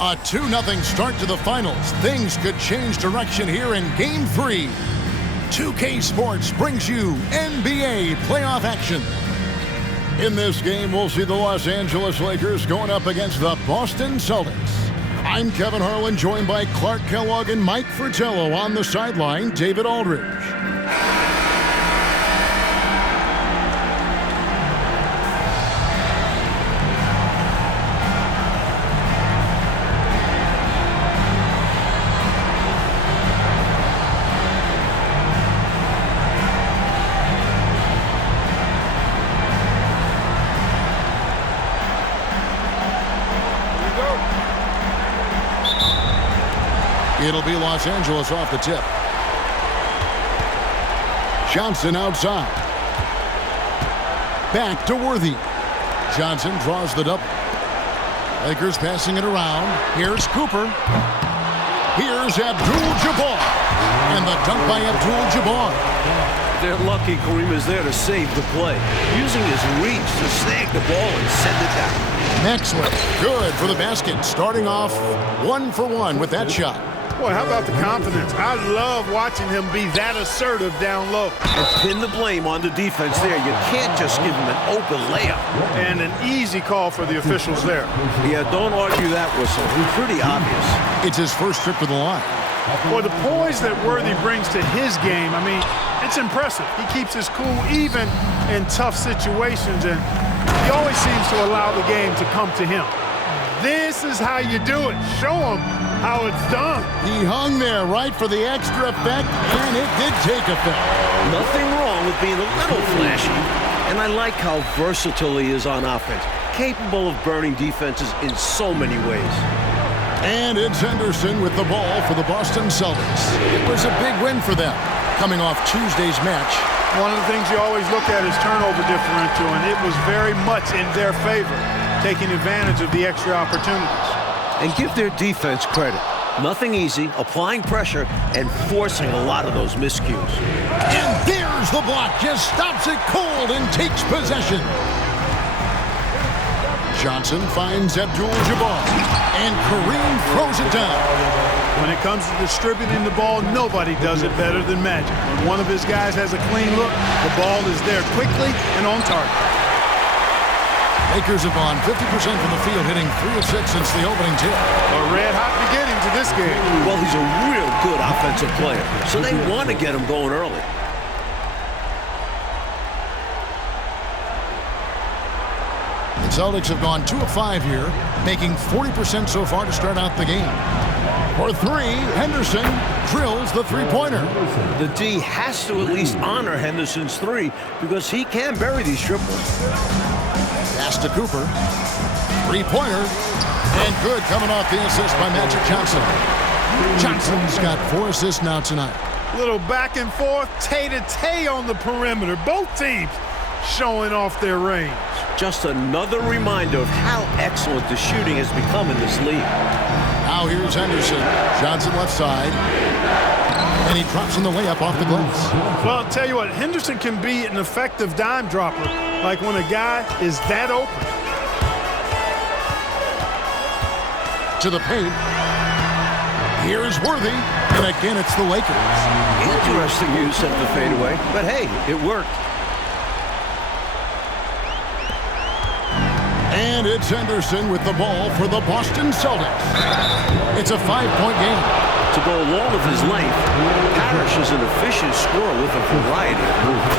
A 2-0 start to the finals. Things could change direction here in Game 3. 2K Sports brings you NBA playoff action. In this game, we'll see the Los Angeles Lakers going up against the Boston Celtics. I'm Kevin Harlan, joined by Clark Kellogg and Mike Fratello. On the sideline, David Aldridge. It'll be Los Angeles off the tip. Johnson outside. Back to Worthy. Johnson draws the double. Lakers passing it around. Here's Cooper. Here's Abdul-Jabbar. And the dunk by Abdul-Jabbar. They're lucky Kareem is there to save the play, using his reach to snag the ball and send it down. Maxwell, good for the basket. Starting off 1 for 1 with that shot. Boy, how about the confidence? I love watching him be that assertive down low. And pin the blame on the defense there. You can't just give him an open layup. And an easy call for the officials there. Yeah, don't argue that whistle. Pretty obvious. It's his first trip to the line. Boy, the poise that Worthy brings to his game, I mean, it's impressive. He keeps his cool even in tough situations, and he always seems to allow the game to come to him. This is how you do it. Show him how it's done. He hung there right for the extra effect, and it did take effect. Nothing wrong with being a little flashy, and I like how versatile he is on offense, capable of burning defenses in so many ways. And it's Henderson with the ball for the Boston Celtics. It was a big win for them, coming off Tuesday's match. One of the things you always look at is turnover differential, and it was very much in their favor, taking advantage of the extra opportunities. And give their defense credit. Nothing easy, applying pressure, and forcing a lot of those miscues. And there's the block, just stops it cold and takes possession. Johnson finds Abdul-Jabbar, and Kareem throws it down. When it comes to distributing the ball, nobody does it better than Magic. When one of his guys has a clean look, the ball is there quickly and on target. Lakers have gone 50% from the field, hitting 3 of 6 since the opening tip. A red-hot beginning to this game. Well, he's a real good offensive player, so they want to get him going early. The Celtics have gone 2 of 5 here, making 40% so far to start out the game. For 3, Henderson drills the three-pointer. The D has to at least honor Henderson's 3 because he can bury these triples. Pass to Cooper. Three-pointer. And good coming off the assist by Magic Johnson. Johnson's got 4 assists now tonight. Little back and forth, tay-to-tay on the perimeter. Both teams showing off their range. Just another reminder of how excellent the shooting has become in this league. Now here's Henderson. Johnson left side. And he drops in the layup off the glass. Well, I'll tell you what, Henderson can be an effective dime dropper, like when a guy is that open. To the paint. Here's Worthy. And again, it's the Lakers. Interesting use of the fadeaway, but hey, it worked. And it's Henderson with the ball for the Boston Celtics. It's a 5-point game. To go along with his length, Parrish is an efficient scorer with a variety of moves.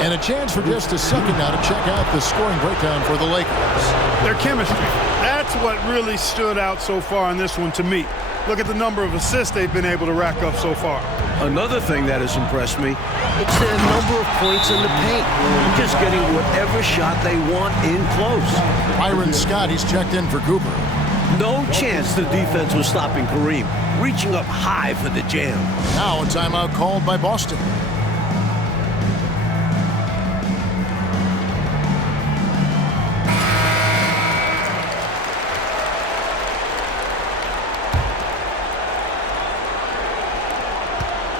And a chance for just a second now to check out the scoring breakdown for the Lakers. Their chemistry. That's what really stood out so far in this one to me. Look at the number of assists they've been able to rack up so far. Another thing that has impressed me, it's their number of points in the paint. Just getting whatever shot they want in close. Byron Scott, he's checked in for Cooper. No chance the defense was stopping Kareem, reaching up high for the jam. Now a timeout called by Boston.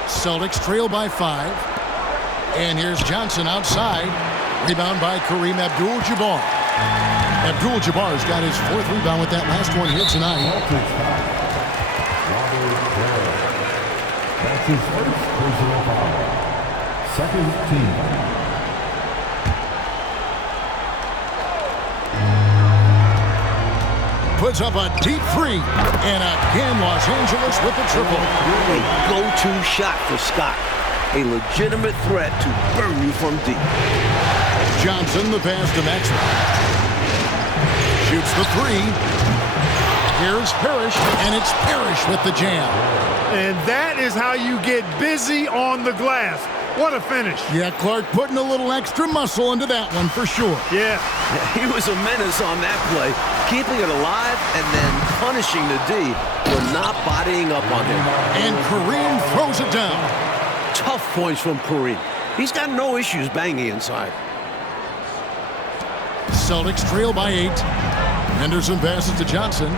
Celtics trail by 5. And here's Johnson outside. Rebound by Kareem Abdul-Jabbar. Abdul-Jabbar's got his 4th rebound with that last one here tonight. That's his first personal foul. Second team. Puts up a deep three. And again, Los Angeles with the triple. A go-to shot for Scott. A legitimate threat to burn you from deep. Johnson, the pass to Maxwell. Shoots the three. Here's Parrish, and it's Parrish with the jam. And that is how you get busy on the glass. What a finish. Yeah, Clark putting a little extra muscle into that one for sure. Yeah. He was a menace on that play, keeping it alive and then punishing the D for not bodying up on him. And Kareem throws it down. Tough points from Kareem. He's got no issues banging inside. Celtics trail by 8. Henderson passes to Johnson.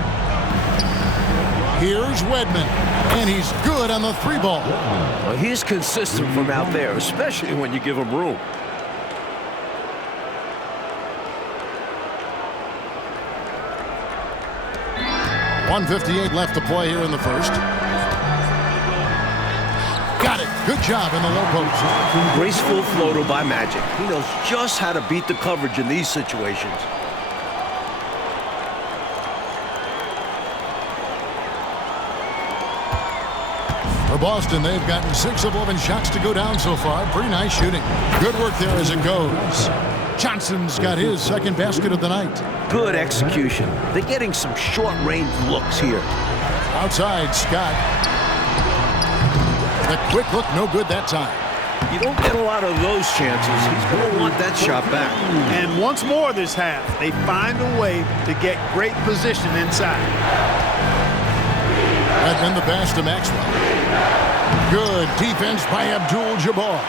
Here's Wedman, and he's good on the 3-ball. Well, he's consistent from out there, especially when you give him room. .158 left to play here in the first. Got it. Good job in the low post. Graceful floater by Magic. He knows just how to beat the coverage in these situations. For Boston, they've gotten 6 of 11 shots to go down so far. Pretty nice shooting. Good work there as it goes. Johnson's got his 2nd basket of the night. Good execution. They're getting some short-range looks here. Outside, Scott. The quick look, no good that time. You don't get a lot of those chances. He's going to want that shot back. And once more this half, they find a way to get great position inside. And then the pass to Maxwell. Good defense by Abdul-Jabbar.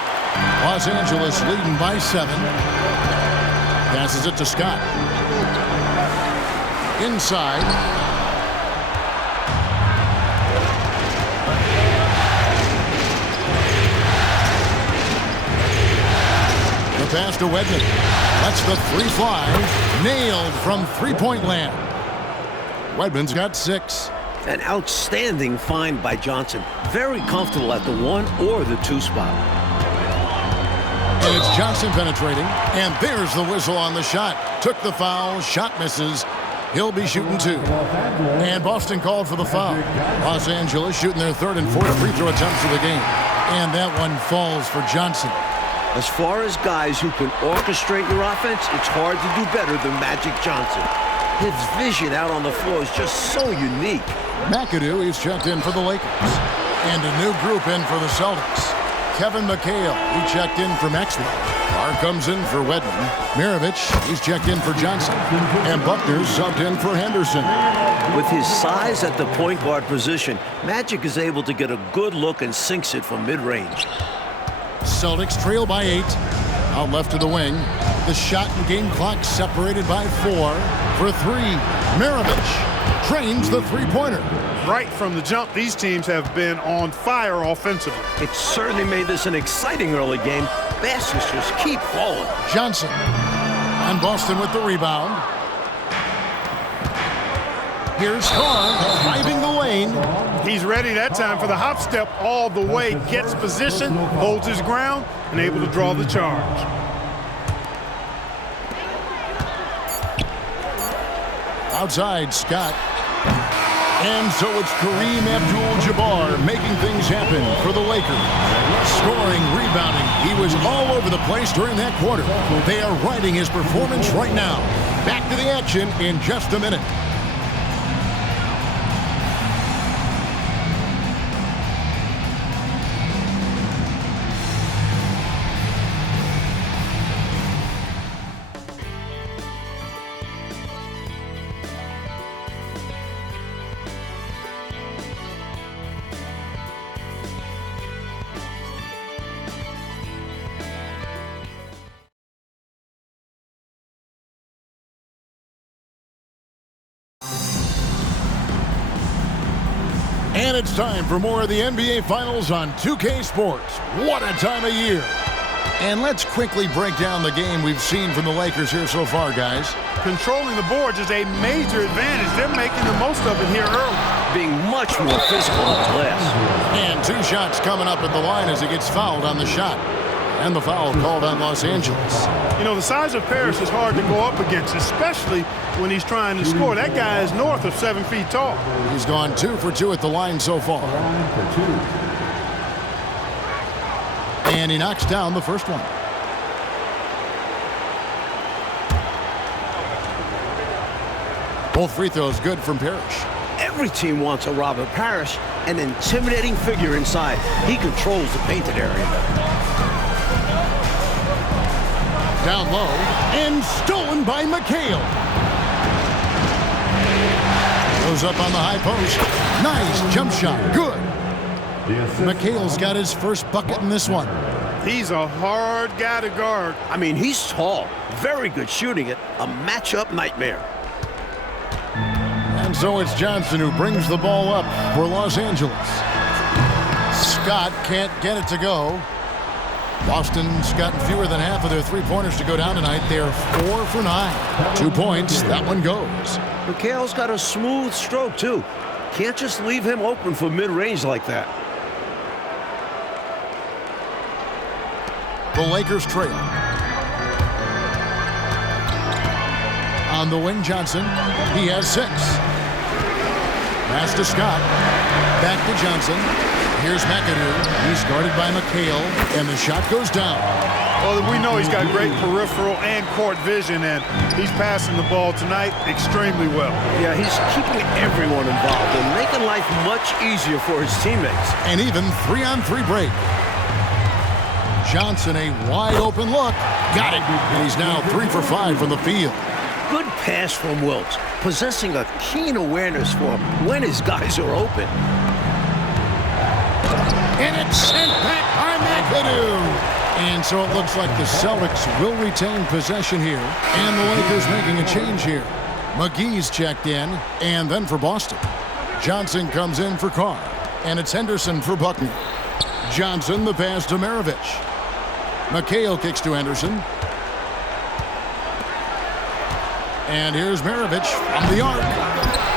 Los Angeles leading by 7. Passes it to Scott. Inside. The pass to Wedman. Lets the 3 fly. Nailed from 3-point land. Wedman's got 6. An outstanding find by Johnson. Very comfortable at the 1 or the 2 spot. And it's Johnson penetrating. And there's the whistle on the shot. Took the foul. Shot misses. He'll be shooting 2. And Boston called for the foul. Los Angeles shooting their 3rd and 4th free throw attempts of the game. And that one falls for Johnson. As far as guys who can orchestrate your offense, it's hard to do better than Magic Johnson. His vision out on the floor is just so unique. McAdoo, he's checked in for the Lakers. And a new group in for the Celtics. Kevin McHale, he checked in for Maxwell. Carr comes in for Wedman. Mirovic, he's checked in for Johnson. And Buckner's subbed in for Henderson. With his size at the point guard position, Magic is able to get a good look and sinks it from mid-range. Celtics trail by 8. Out left to the wing. The shot and game clock separated by 4. For 3, Mirovic trains the 3-pointer. Right from the jump, these teams have been on fire offensively. It certainly made this an exciting early game. Baskets just keep falling. Johnson. And Boston with the rebound. Here's Carr driving the lane. He's ready that time for the hop step all the way. Gets position, holds his ground, and able to draw the charge. Outside, Scott. And so it's Kareem Abdul-Jabbar making things happen for the Lakers. Scoring, rebounding. He was all over the place during that quarter. They are riding his performance right now. Back to the action in just a minute. And it's time for more of the NBA Finals on 2K Sports. What a time of year. And let's quickly break down the game we've seen from the Lakers here so far, guys. Controlling the boards is a major advantage. They're making the most of it here early. Being much more physical on the glass. And 2 shots coming up at the line as he gets fouled on the shot. And the foul called on Los Angeles. You know, the size of Parrish is hard to go up against, especially when he's trying to score. That guy is north of 7 feet tall. He's gone 2 for 2 at the line so far. And he knocks down the first one. Both free throws good from Parrish. Every team wants a Robert Parrish, an intimidating figure inside. He controls the painted area. Down low and stolen by McHale. Goes up on the high post. Nice jump shot. Good. McHale's got his first bucket in this one. He's a hard guy to guard. I mean, he's tall. Very good shooting it. A matchup nightmare. And so it's Johnson who brings the ball up for Los Angeles. Scott can't get it to go. Boston's gotten fewer than half of their three-pointers to go down tonight. They're 4 for 9. 2 points. That one goes. McHale's got a smooth stroke, too. Can't just leave him open for mid-range like that. The Lakers trail. On the wing, Johnson. He has 6. Pass to Scott. Back to Johnson. Here's McAdoo. He's guarded by McHale, and the shot goes down. Well, we know he's got great peripheral and court vision, and he's passing the ball tonight extremely well. Yeah, he's keeping everyone involved and making life much easier for his teammates. And even 3-on-3 break. Johnson, a wide open look. Got it. And he's now 3 for 5 from the field. Good pass from Wilkes, possessing a keen awareness for when his guys are open. And it's sent back by McAdoo. And so it looks like the Celtics will retain possession here. And the Lakers making a change here. McGee's checked in, and then for Boston. Johnson comes in for Carr. And it's Henderson for Buckner. Johnson, the pass to Maravich. McHale kicks to Henderson. And here's Maravich from the arc.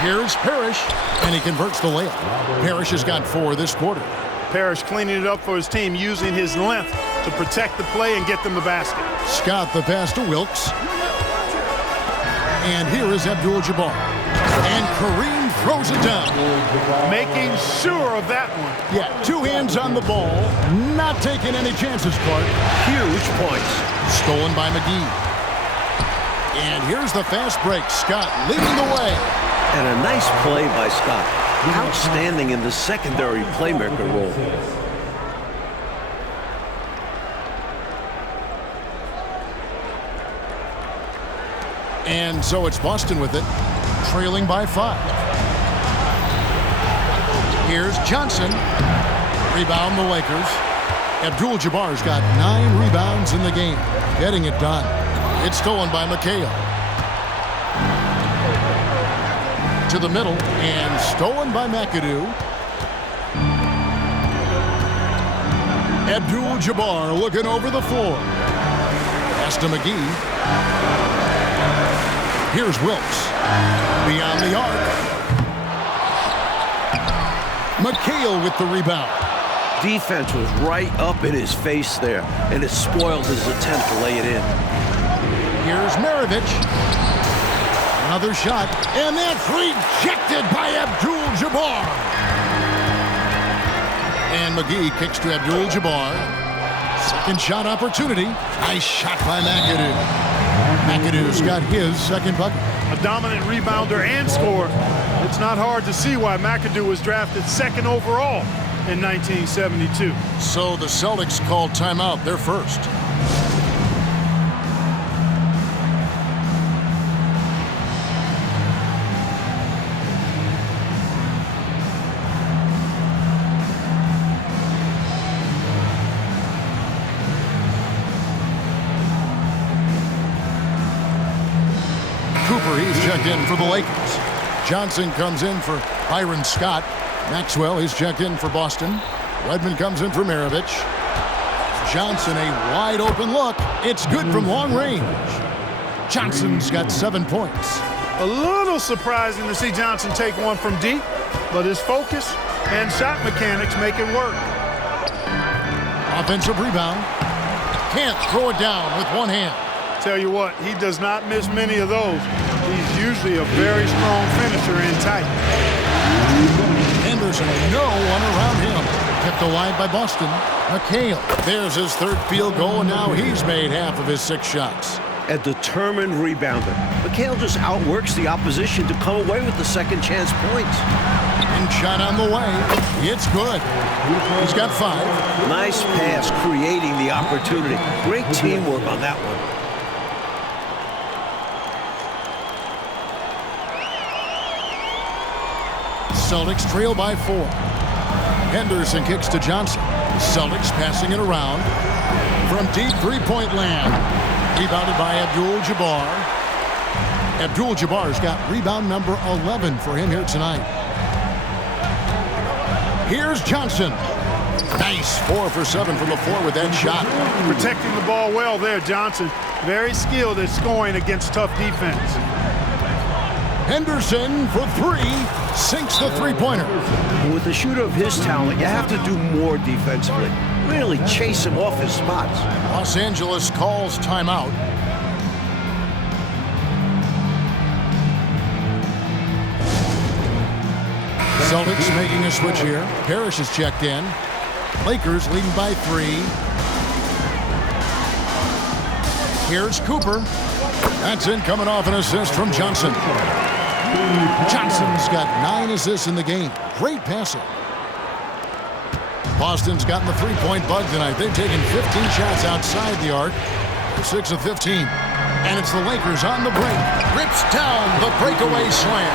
Here's Parrish, and he converts the layup. Parrish has got 4 this quarter. Parrish cleaning it up for his team, using his length to protect the play and get them the basket. Scott the pass to Wilkes. And here is Abdul-Jabbar. And Kareem throws it down. Making sure of that one. Yeah, 2 hands on the ball. Not taking any chances, Clark. Huge points. Stolen by McGee. And here's the fast break. Scott leading the way. And a nice play by Scott. Outstanding in the secondary playmaker role. And so it's Boston with it, trailing by 5. Here's Johnson. Rebound the Lakers. Abdul-Jabbar's got 9 rebounds in the game, getting it done. It's stolen by McHale. To the middle, and stolen by McAdoo. Abdul-Jabbar looking over the floor. Pass to McGee. Here's Wilkes. Beyond the arc. McHale with the rebound. Defense was right up in his face there, and it spoiled his attempt to lay it in. Here's Maravich. Another shot, and that's rejected by Abdul-Jabbar. And McGee kicks to Abdul-Jabbar. Second shot opportunity. Nice shot by McAdoo. McAdoo's got his second bucket. A dominant rebounder and scorer. It's not hard to see why McAdoo was drafted 2nd overall in 1972. So the Celtics called timeout, their first. Cooper, he's checked in for the Lakers. Johnson comes in for Byron Scott. Maxwell, he's checked in for Boston. Redmond comes in for Maravich. Johnson, a wide open look. It's good from long range. Johnson's got 7 points. A little surprising to see Johnson take one from deep, but his focus and shot mechanics make it work. Offensive rebound. Can't throw it down with one hand. Tell you what, he does not miss many of those. He's usually a very strong finisher in tight. Anderson, no one around him. Kept alive by Boston. McHale, there's his third field goal, and now he's made half of his 6 shots. A determined rebounder. McHale just outworks the opposition to come away with the second chance points. And shot on the way. It's good. He's got 5. Nice pass, creating the opportunity. Great teamwork on that one. Celtics trail by 4. Henderson kicks to Johnson. Celtics passing it around. From deep three-point land. Rebounded by Abdul-Jabbar. Abdul-Jabbar's got rebound number 11 for him here tonight. Here's Johnson. Nice 4 for 7 from the floor with that shot. Protecting the ball well there, Johnson. Very skilled at scoring against tough defense. Henderson for 3. Sinks the three-pointer. With a shooter of his talent, you have to do more defensively. Really chase him off his spots. Los Angeles calls timeout. Celtics making a switch here. Parrish is checked in. Lakers leading by 3. Here's Cooper. That's in, coming off an assist from Johnson. Johnson's got 9 assists in the game. Great passer. Boston's gotten the three-point bug tonight. They've taken 15 shots outside the arc. They're 6 of 15. And it's the Lakers on the break. Rips down the breakaway slam.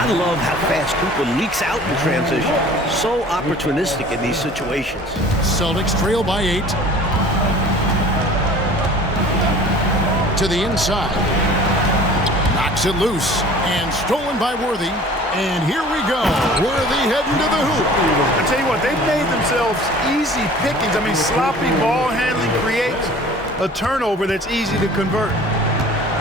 I love how fast Cooper leaks out in transition. So opportunistic in these situations. Celtics trail by 8. To the inside. Knocks it loose. And stolen by Worthy. And here we go. Worthy heading to the hoop. I tell you what, they've made themselves easy pickings. I mean, sloppy ball handling creates a turnover that's easy to convert.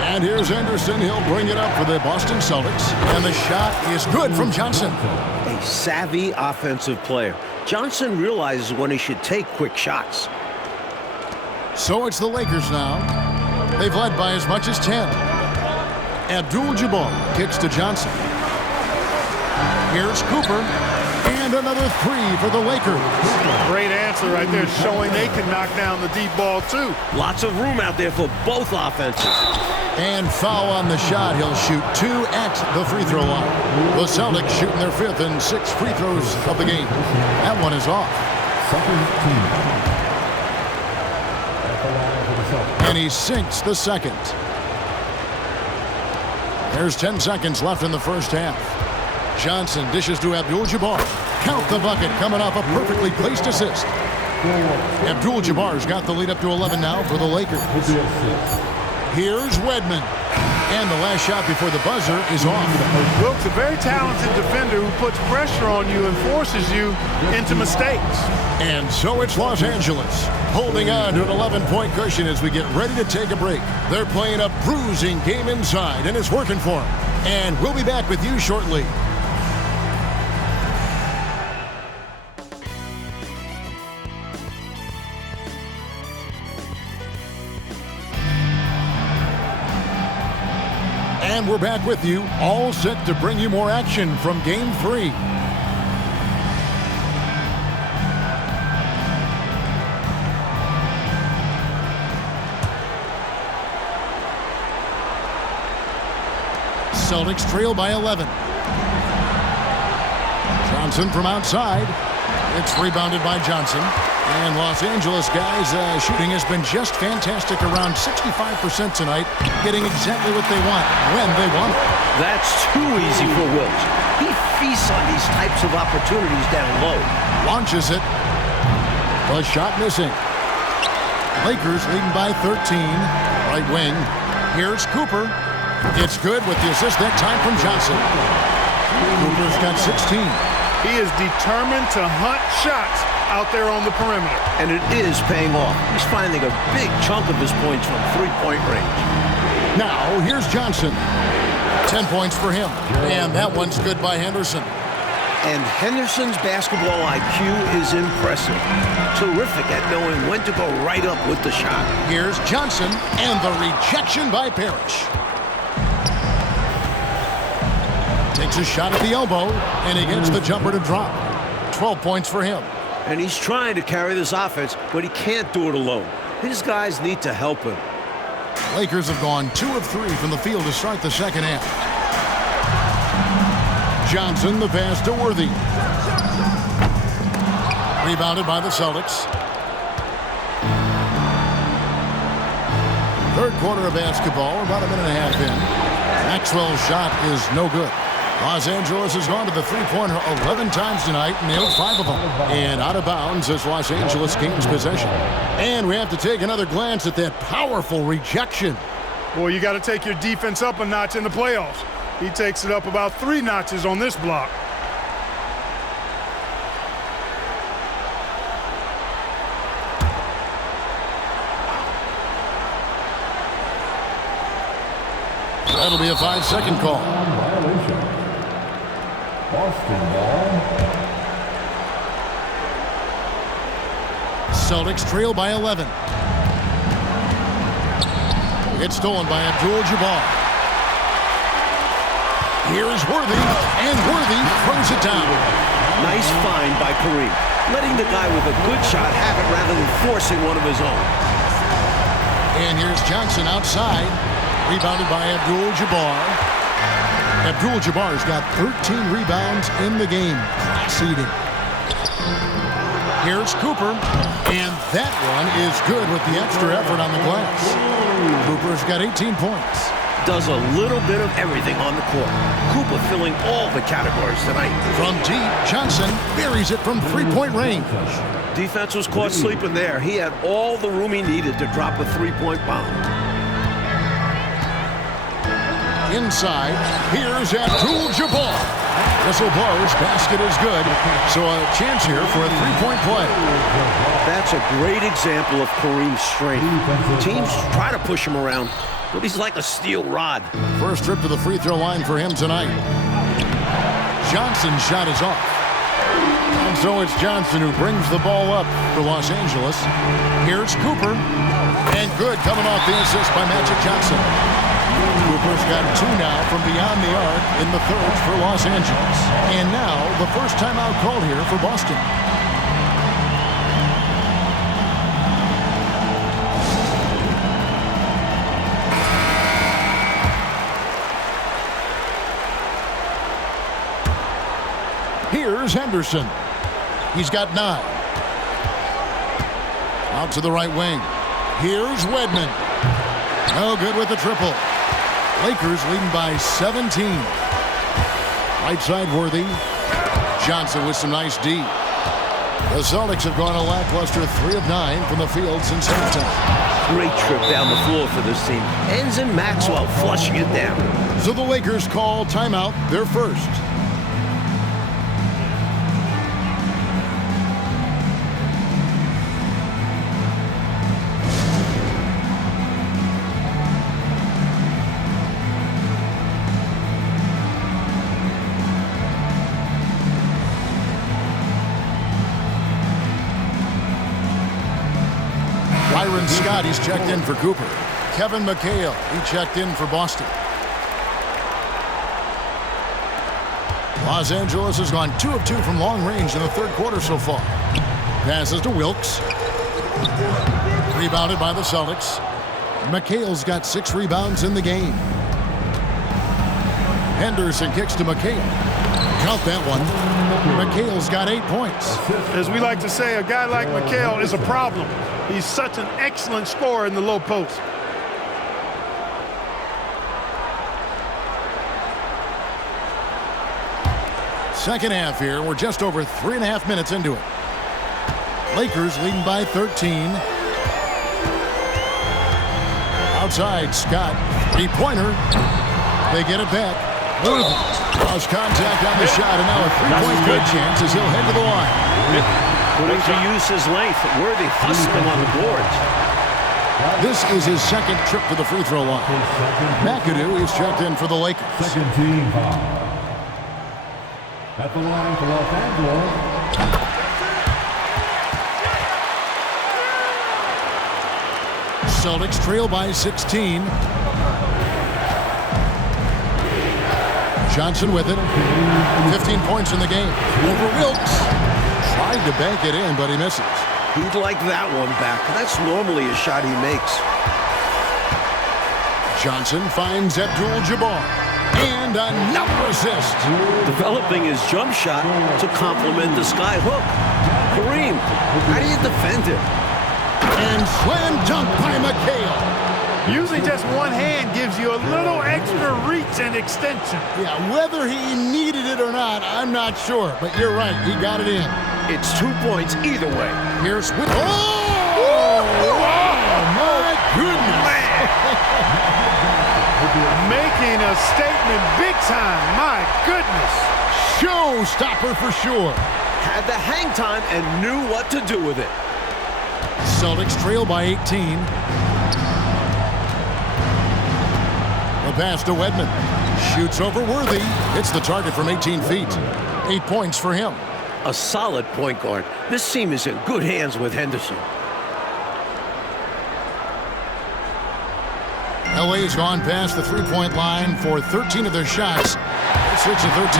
And here's Anderson. He'll bring it up for the Boston Celtics. And the shot is good from Johnson. A savvy offensive player. Johnson realizes when he should take quick shots. So it's the Lakers now. They've led by as much as 10. Abdul-Jabbar kicks to Johnson. Here's Cooper. And another 3 for the Lakers. Great answer right there, showing they can knock down the deep ball, too. Lots of room out there for both offenses. And foul on the shot. He'll shoot 2 at the free throw line. The Celtics shooting their 5th and 6th free throws of the game. That one is off. And he sinks the second. There's 10 seconds left in the first half. Johnson dishes to Abdul-Jabbar. Count the bucket, coming off a perfectly placed assist. Abdul-Jabbar's got the lead up to 11 now for the Lakers. Here's Wedman. And the last shot before the buzzer is off. Wilkes, a very talented defender who puts pressure on you and forces you into mistakes. And so it's Los Angeles, holding on to an 11-point cushion as we get ready to take a break. They're playing a bruising game inside, and it's working for them. And we'll be back with you shortly. And we're back with you, all set to bring you more action from Game 3. Celtics trail by 11. Johnson from outside. It's rebounded by Johnson. And Los Angeles guys, shooting has been just fantastic, around 65% tonight, getting exactly what they want, when they want it. That's too easy for Wilkes. He feasts on these types of opportunities down low. Launches it. The shot missing. Lakers leading by 13. Right wing. Here's Cooper. It's good with the assist that time from Johnson. Cooper's got 16. He is determined to hunt shots out there on the perimeter. And it is paying off. He's finding a big chunk of his points from three-point range. Now, here's Johnson. 10 points for him. And that one's good by Henderson. And Henderson's basketball IQ is impressive. Terrific at knowing when to go right up with the shot. Here's Johnson, and the rejection by Parrish. Takes a shot at the elbow, and he gets the jumper to drop. 12 points for him. And he's trying to carry this offense, but he can't do it alone. His guys need to help him. Lakers have gone 2 of 3 from the field to start the second half. Johnson, the pass to Worthy. Rebounded by the Celtics. Third quarter of basketball, about a minute and a half in. Maxwell's shot is no good. Los Angeles has gone to the three-pointer 11 times tonight, nailed 5 of them. And out of bounds as Los Angeles gains possession. And we have to take another glance at that powerful rejection. Boy, you got to take your defense up a notch in the playoffs. He takes it up about 3 notches on this block. That'll be a 5-second call. Violation. Boston ball. Celtics trail by 11. It's stolen by Abdul-Jabbar. Here's Worthy, and Worthy throws it down. Nice find by Kareem, letting the guy with a good shot have it rather than forcing one of his own. And here's Johnson outside, rebounded by Abdul-Jabbar. Abdul-Jabbar's got 13 rebounds in the game. Class eating. Here's Cooper, and that one is good with the extra effort on the glass. Cooper's got 18 points. Does a little bit of everything on the court. Cooper filling all the categories tonight. From deep, Johnson buries it from three-point range. Defense was caught sleeping there. He had all the room he needed to drop a three-point bomb. Inside, here's Abdul-Jabbar. Whistle blows, basket is good, so a chance here for a three-point play. That's a great example of Kareem's strength. Teams try to push him around, but he's like a steel rod. First trip to the free throw line for him tonight. Johnson's shot is off. And so it's Johnson who brings the ball up for Los Angeles. Here's Cooper. And good coming off the assist by Magic Johnson. Cooper's got 2 now from beyond the arc in the third for Los Angeles. And now the first timeout called here for Boston. Here's Henderson. He's got 9. Out to the right wing. Here's Wedman. No good with the triple. Lakers leading by 17. Right side Worthy. Johnson with some nice D. The Celtics have gone a lackluster 3 of 9 from the field since halftime. Great trip down the floor for this team. Ends in Maxwell flushing it down. So the Lakers call timeout, their first. Byron Scott, he's checked in for Cooper. Kevin McHale, he checked in for Boston. Los Angeles has gone 2 of 2 from long range in the third quarter so far. Passes to Wilkes. Rebounded by the Celtics. McHale's got 6 rebounds in the game. Henderson kicks to McHale. Count that one. McHale's got 8 points. As we like to say, a guy like McHale is a problem. He's such an excellent scorer in the low post. Second half here. We're just over 3.5 minutes into it. Lakers leading by 13. Outside, Scott. 3-pointer. They get it back. Worthy lost contact on the shot, and now a three-point good chance as he'll head to the line. Putting to use his length. Worthy hustling on the boards. This is his second trip to the free throw line. McAdoo is checked in for the Lakers. Second team foul. At the line for Los Angeles. Celtics trail by 16. Johnson with it. 15 points in the game. Over Wilkes. Tried to bank it in, but he misses. He'd like that one back. That's normally a shot he makes. Johnson finds Abdul-Jabbar. And another assist. Developing his jump shot to complement the sky hook. Kareem, how do you defend him? And slam dunk by McHale. Using just one hand gives you a little extra reach and extension. Yeah, whether he needed it or not, I'm not sure. But you're right, he got it in. It's 2 points either way. Here's with. Oh! My goodness! Making a statement big time. My goodness. Showstopper for sure. Had the hang time and knew what to do with it. Celtics trail by 18. The pass to Wedman. Shoots over Worthy. Hits the target from 18 feet. 8 points for him. A solid point guard. This team is in good hands with Henderson. LA's gone past the three-point line for 13 of their shots. 6 of 13.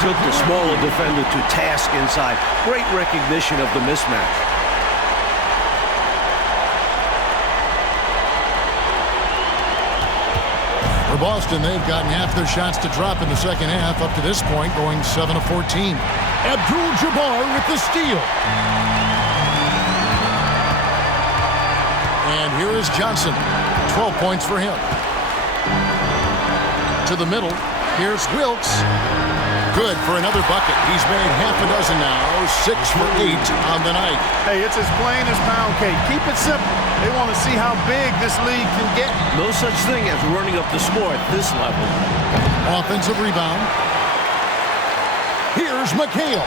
Took the smaller defender to task inside. Great recognition of the mismatch. For Boston, they've gotten half their shots to drop in the second half up to this point, going 7 of 14. Abdul-Jabbar with the steal. And here is Johnson. 12 points for him. To the middle. Here's Wilkes. Good for another bucket. He's made half a dozen now. 6 for 8 on the night. Hey, it's as plain as pound cake. Keep it simple. They want to see how big this league can get. No such thing as running up the score at this level. Offensive rebound. Here's McHale.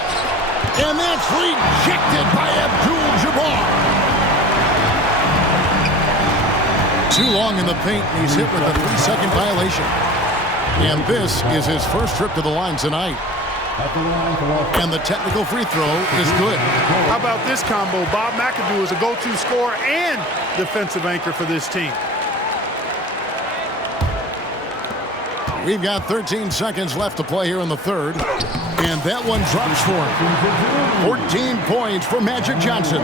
And that's rejected by Abdul-Jabbar. Too long in the paint, and he's hit with a 3-second violation. And this is his first trip to the line tonight. And the technical free throw is good. How about this combo? Bob McAdoo is a go-to scorer and defensive anchor for this team. We've got 13 seconds left to play here in the third. And that one drops for him. 14 points for Magic Johnson.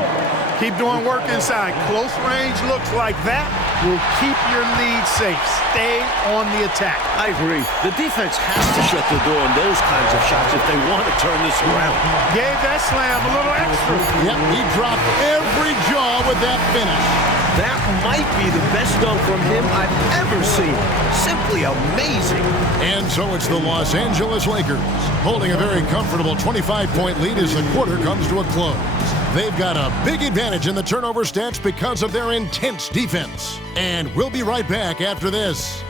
Keep doing work inside. Close range looks like that will keep your lead safe. Stay on the attack. I agree. The defense has to shut the door on those kinds of shots if they want to turn this around. Gave that slam a little extra. Yep, he dropped every jaw with that finish. That might be the best dunk from him I've ever seen. Simply amazing. And so it's the Los Angeles Lakers holding a very comfortable 25-point lead as the quarter comes to a close. They've got a big advantage in the turnover stats because of their intense defense. And we'll be right back after this.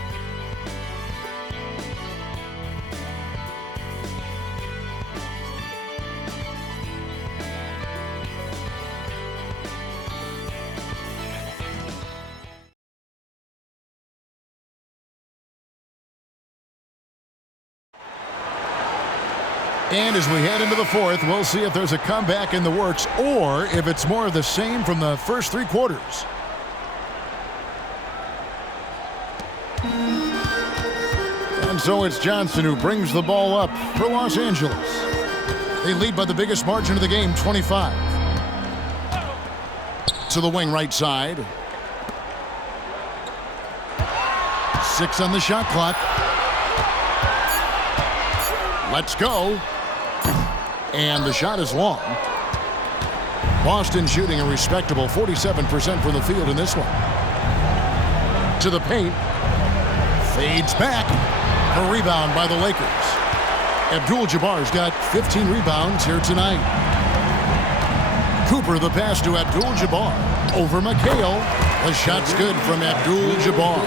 And as we head into the fourth, we'll see if there's a comeback in the works or if it's more of the same from the first three quarters. And so it's Johnson who brings the ball up for Los Angeles. They lead by the biggest margin of the game, 25. To the wing right side. 6 on the shot clock. Let's go. And the shot is long. Boston shooting a respectable 47% from the field in this one. To the paint. Fades back. A rebound by the Lakers. Abdul-Jabbar's got 15 rebounds here tonight. Cooper the pass to Abdul-Jabbar. Over McHale. The shot's good from Abdul-Jabbar.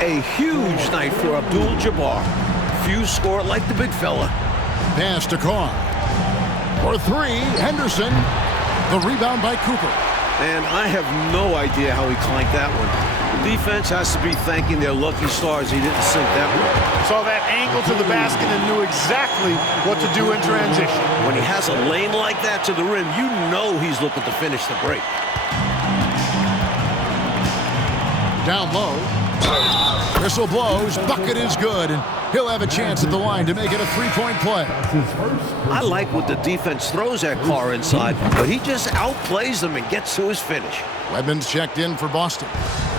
A huge night for Abdul-Jabbar. few score like the big fella. Pass to Carr. For three, Henderson. The rebound by Cooper. And I have no idea how he clanked that one. The defense has to be thanking their lucky stars he didn't sink that one. Saw that angle to the basket and knew exactly what to do in transition. When he has a lane like that to the rim, you know he's looking to finish the break. Down low. Whistle blows. Bucket is good. And he'll have a chance at the line to make it a three-point play. I like what the defense throws at Carr inside, but he just outplays them and gets to his finish. Wedman's checked in for Boston.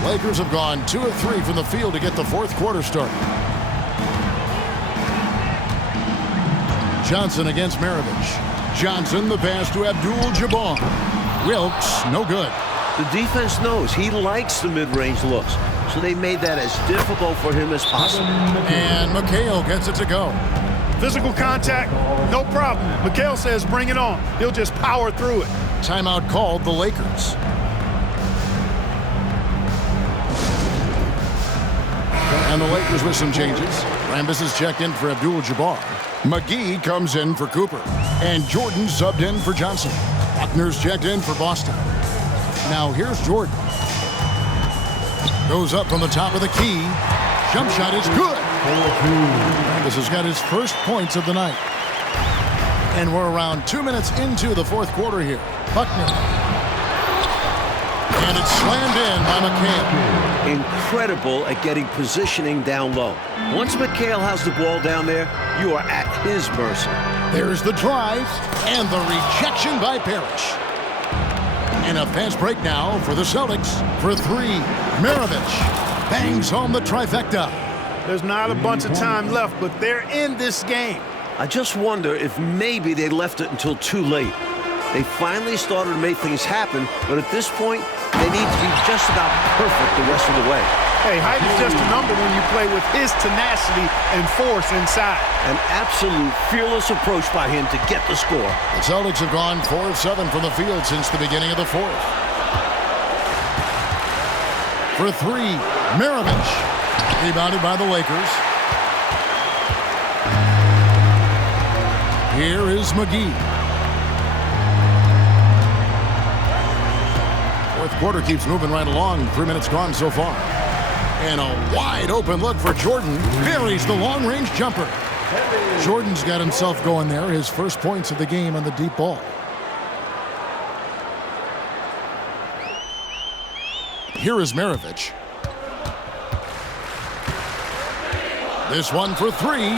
Lakers have gone 2 of 3 from the field to get the fourth quarter started. Johnson against Maravich. Johnson, the pass to Abdul-Jabbar. Wilkes, no good. The defense knows he likes the mid-range looks, so they made that as difficult for him as possible. And McHale gets it to go. Physical contact, no problem. McHale says bring it on. He'll just power through it. Timeout called the Lakers. And the Lakers with some changes. Rambis is checked in for Abdul-Jabbar. McGee comes in for Cooper. And Jordan subbed in for Johnson. Buckner's checked in for Boston. Now here's Jordan. Goes up from the top of the key. Jump shot is good. Rambis has got his first points of the night. And we're around 2 minutes into the fourth quarter here. Buckner. And it's slammed in by McHale. Incredible at getting positioning down low. Once McHale has the ball down there, you are at his mercy. There's the drive and the rejection by Parrish. And a fast break now for the Celtics. For three, Maravich bangs home the trifecta. There's not a bunch of time left, but they're in this game. I just wonder if maybe they left it until too late. They finally started to make things happen, but at this point, they need to be just about perfect the rest of the way. Hey, height is just a number when you play with his tenacity and force inside. An absolute fearless approach by him to get the score. The Celtics have gone 4 of 7 from the field since the beginning of the fourth. For three, Maravich. Rebounded by the Lakers. Here is McGee. Fourth quarter keeps moving right along. 3 minutes gone so far. And a wide open look for Jordan. Buries the long-range jumper. Jordan's got himself going there. His first points of the game on the deep ball. Here is Maravich. This one for three.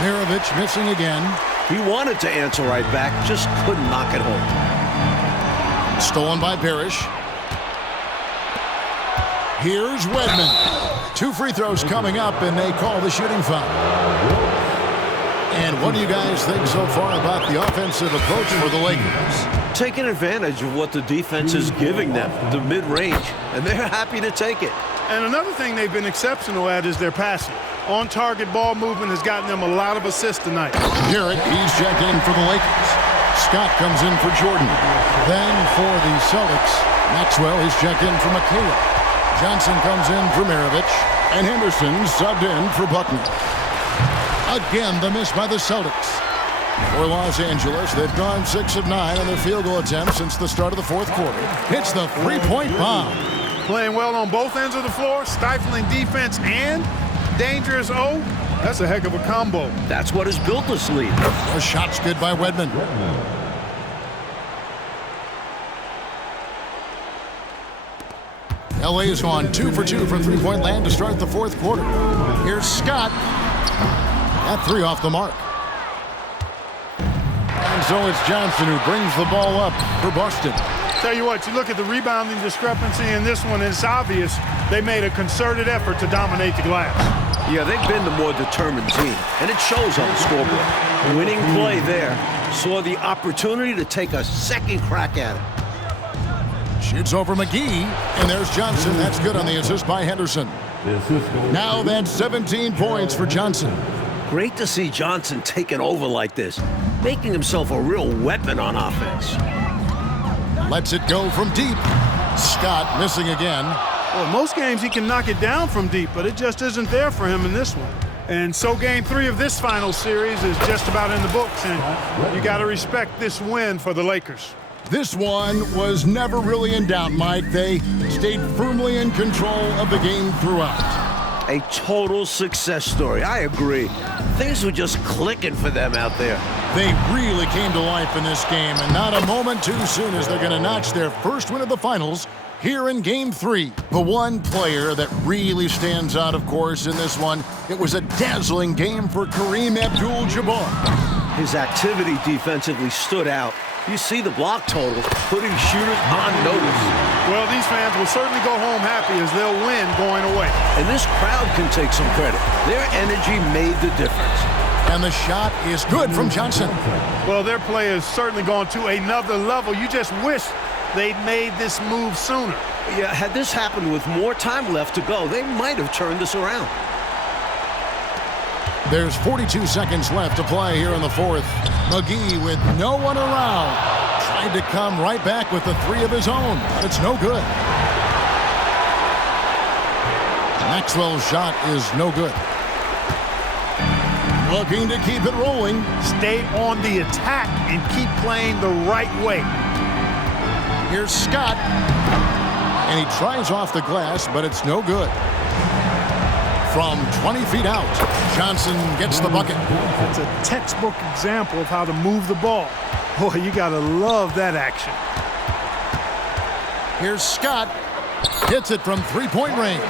Maravich missing again. He wanted to answer right back, just couldn't knock it home. Stolen by Parrish. Here's Wedman. 2 free throws coming up, and they call the shooting foul. And what do you guys think so far about the offensive approach for the Lakers? Taking advantage of what the defense is giving them, the mid-range, and they're happy to take it. And another thing they've been exceptional at is their passing. On-target ball movement has gotten them a lot of assists tonight. Garrett, he's checked in for the Lakers. Scott comes in for Jordan. Then for the Celtics, Maxwell is checked in for McHale. Johnson comes in for Maravich. And Henderson subbed in for Buckner. Again, the miss by the Celtics. For Los Angeles, they've gone 6 of 9 on their field goal attempts since the start of the fourth quarter. Hits the three-point bomb. Playing well on both ends of the floor, stifling defense and dangerous O. That's a heck of a combo. That's what has built this lead. A shot's good by Wedman. LA has gone 2 for 2 from three-point land to start the fourth quarter. Here's Scott. That 3 off the mark. And so it's Johnson who brings the ball up for Boston. Tell you what, you look at the rebounding discrepancy in this one, it's obvious they made a concerted effort to dominate the glass. Yeah, they've been the more determined team, and it shows on the scoreboard. Winning play there. Saw the opportunity to take a second crack at it. Shoots over McGee, and there's Johnson. That's good on the assist by Henderson. Now that's 17 points for Johnson. Great to see Johnson taking over like this, making himself a real weapon on offense. Lets it go from deep. Scott missing again. Well, most games he can knock it down from deep, but it just isn't there for him in this one. And so game 3 of this final series is just about in the books, and you got to respect this win for the Lakers. This one was never really in doubt, Mike. They stayed firmly in control of the game throughout. A total success story. I agree. Things were just clicking for them out there. They really came to life in this game, and not a moment too soon as they're going to notch their first win of the finals here in Game 3. The one player that really stands out, of course, in this one, it was a dazzling game for Kareem Abdul-Jabbar. His activity defensively stood out. You see the block total, putting shooters on notice. Well, these fans will certainly go home happy as they'll win going away. And this crowd can take some credit. Their energy made the difference. And the shot is good from Johnson. Well, their play has certainly gone to another level. You just wish they'd made this move sooner. Yeah, had this happened with more time left to go, they might have turned this around. There's 42 seconds left to play here in the fourth. McGee with no one around. Tried to come right back with the 3 of his own, but it's no good. Maxwell's shot is no good. Looking to keep it rolling. Stay on the attack and keep playing the right way. Here's Scott. And he tries off the glass, but it's no good. From 20 feet out, Johnson gets the bucket. It's a textbook example of how to move the ball. Boy, you got to love that action. Here's Scott. Hits it from three-point range.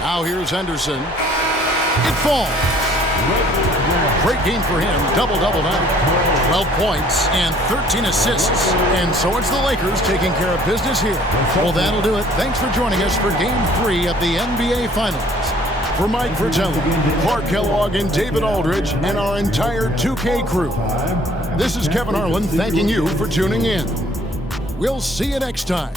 Now here's Henderson. It falls. Great game for him. Double-double night. 12 points and 13 assists. And so it's the Lakers taking care of business here. Well, that'll do it. Thanks for joining us for Game 3 of the NBA Finals. For Mike Fratelli, Clark Kellogg, and David Aldridge, and our entire 2K crew, this is Kevin Harlan thanking you for tuning in. We'll see you next time.